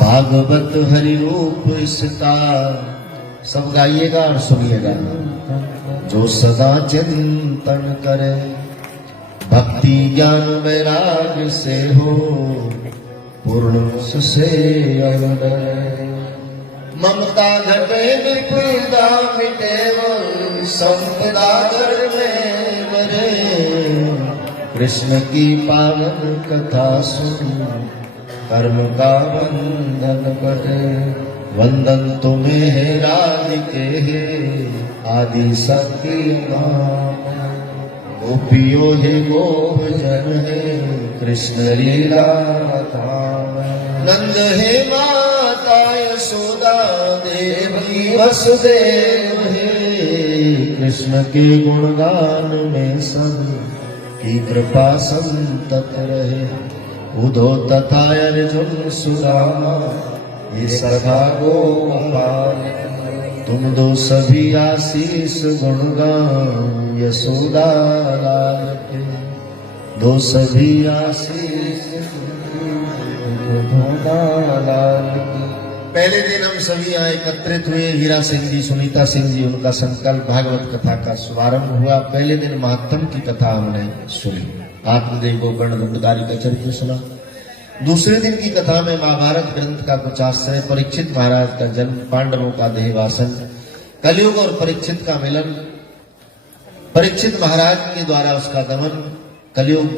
भागवत हरिरूप इसका सब गाइएगा और सुनिएगा। जो सदा चिंतन करे भक्ति ज्ञान वैराग से हो पूर्ण से अवडरे। ममता घटे विपदा मिटे संपदा घर में बरे। कृष्ण की पावन कथा सुन कर्म का बंधन कटे। वंदन तुम्हें है राधिके हे आदि शक्ति गोपियो हे गोप जन है कृष्ण लीला धाम। नंद है माता यशोदा देवकी वसुदेव है। कृष्ण के गुणगान में सब की कृपा संतत रहे। उद्धव तथा अर्जुन सुदामा ये सखा गोपाल। तुम दो सभी आशीष गुणगान यशोदा लाल के। दो सभी आशीष लाल के। पहले दिन हम सभी यहाँ एकत्रित हुए। हीरा सिंह जी, सुनीता सिंह जी, उनका संकल्प भागवत कथा का शुभारंभ हुआ। पहले दिन महात्म की कथा हमने सुनी। आत्मदेव गोकर्ण दंडकारी का चरित्र सुना। दूसरे दिन की कथा में महाभारत ग्रंथ का कुछ आश्रय, परीक्षित महाराज का जन्म, पांडवों का देहवासन, कलयुग और परीक्षित का मिलन, परीक्षित महाराज के द्वारा उसका दमन, कलयुग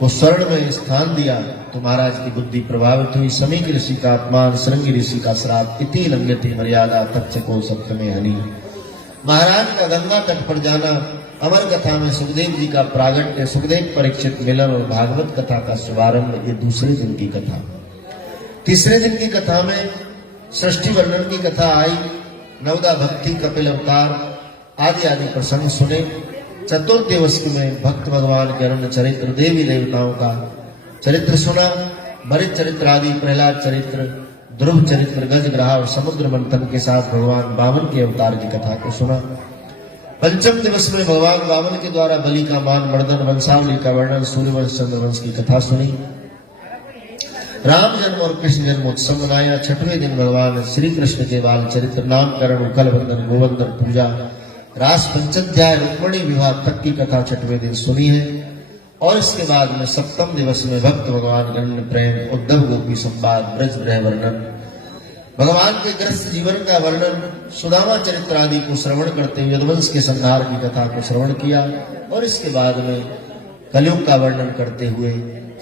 को स्वर्ण में स्थान दिया तो महाराज की बुद्धि प्रभावित हुई। समीक ऋषि का अपमान, श्रृंगी ऋषि का श्राप, इति लंघयति मर्यादा तक्षको सप्तमे हनि। महाराज का गंगा तट पर जाना, अमर कथा में सुखदेव जी का प्रागट्य, सुखदेव परीक्षित मिलन और भागवत कथा का शुभारंभ, ये दूसरे दिन की कथा। तीसरे दिन की कथा में सृष्टि वर्णन की कथा आई। नवदा भक्ति, कपिल अवतार आदि आदि प्रसंग सुने। चतुर्थ दिवस में भक्त भगवान के अनन्य चरित्र, देवी देवताओं का चरित्र सुना। भरत चरित्र आदि, प्रहलाद चरित्र, ध्रुव चरित्र, गजग्राह और समुद्र मंथन के साथ भगवान वामन के अवतार की कथा को सुना। पंचम दिवस में भगवान वामन के द्वारा बलि का मान, मर्दन, वंशावली का वर्णन, सूर्यवंश चंद्रवंश की कथा सुनी। राम जन्म और कृष्ण जन्म उत्सव मनाया। छठवें दिन भगवान श्री कृष्ण के बाल चरित्र, नामकरण, उकल बंधन, गोवर्धन पूजा, रास पंचाध्याय, रुक्मिणी विवाह तक की कथा छठवें दिन सुनी है। और इसके बाद में सप्तम दिवस में भक्त भगवान गण प्रेम, उद्धव गोपी संवाद, ब्रज ग्रह वर्णन, भगवान के ग्रस्त जीवन का वर्णन, सुदामा चरित्र आदि को श्रवण करते हुए यदुवंश के संहार की कथा को श्रवण किया। और इसके बाद में कलयुग का वर्णन करते हुए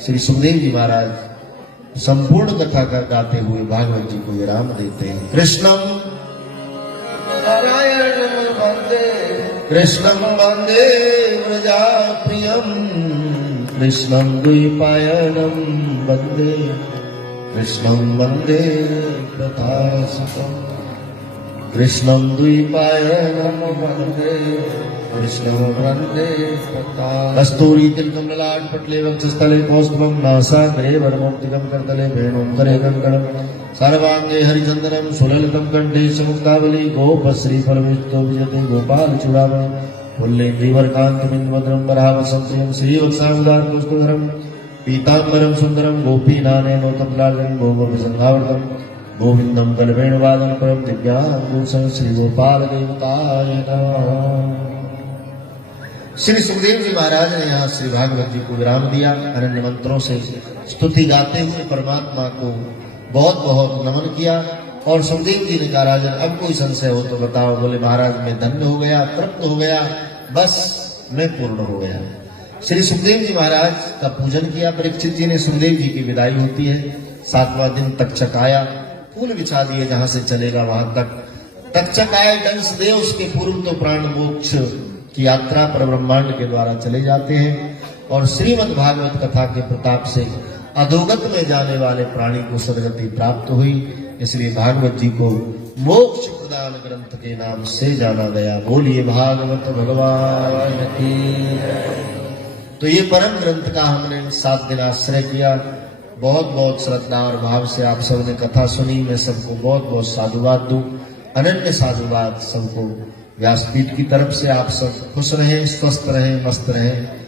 श्री सुखदेव जी महाराज संपूर्ण कथा का गाते हुए भागवत जी को विराम देते हैं। कृष्णम नारायणं वंदे, कृष्णं वंदे व्रजप्रियं, कृष्णं द्वैपायनं वंदे, कृष्णं वंदे प्रतापं, कृष्णं द्वैपायनं वंदे, कृष्णं वंदे प्रतापं। कस्तूरी तिलकं ललाट पटले वक्षस्थले कौस्तुभं नासाग्रे वरमौक्तिकं करतले वेणुं करे कंकणं सर्वांगे हरिचंदनं सुललितं कंठे समुक्तावली गोपश्री फलविष्टो विजते गोपाल चूड़ामणि पुल्लेन्द्रीवरकान्तमिन्द्रभद्रं वराहवसंशयं श्रीवत्सांगार कौस्तुभधरं पीताम्बरं सुंदरं गोपीनानेनोतपलार्जनं गोगोपसंहावर्तं गोविंदं कलवेणुवादनं परं दिव्याङ्गभूषणं श्री गोपाल देवताय नमः। श्री सुखदेव जी महाराज ने यहाँ श्री भागवत जी को विराम दिया। अनन्य मंत्रों से स्तुति गाते हुए परमात्मा को बहुत बहुत नमन किया। और सुखदेव जी ने कहा, राजन अब कोई संशय हो तो बताओ। बोले महाराज मैं धन्य हो गया, तृप्त हो गया, बस मैं पूर्ण हो गया। श्री सुखदेव जी महाराज का पूजन किया। परीक्षित जी ने, सुखदेव जी की विदाई होती है। 7वां दिन तक्षक आया, फूल बिछा दिए जहां से चलेगा वहां तक। तक्षक आए, कंस देव उसके पूर्व तो प्राण मोक्ष की यात्रा पर ब्रह्मांड के द्वारा चले जाते हैं। और श्रीमद् भागवत कथा के प्रताप से अधोगत में जाने वाले प्राणी को सदगति प्राप्त हुई। इसलिए भागवत जी को मोक्ष प्रदान ग्रंथ के नाम से जाना गया। बोलिए भागवत भगवान की। तो ये परम ग्रंथ का हमने 7 दिन आश्रय किया। बहुत बहुत श्रद्धा और भाव से आप सबने कथा सुनी। मैं सबको बहुत बहुत साधुवाद दूं, अनन्य साधुवाद सबको। व्यासपीठ की तरफ से आप सब खुश रहें, स्वस्थ रहें, मस्त रहें।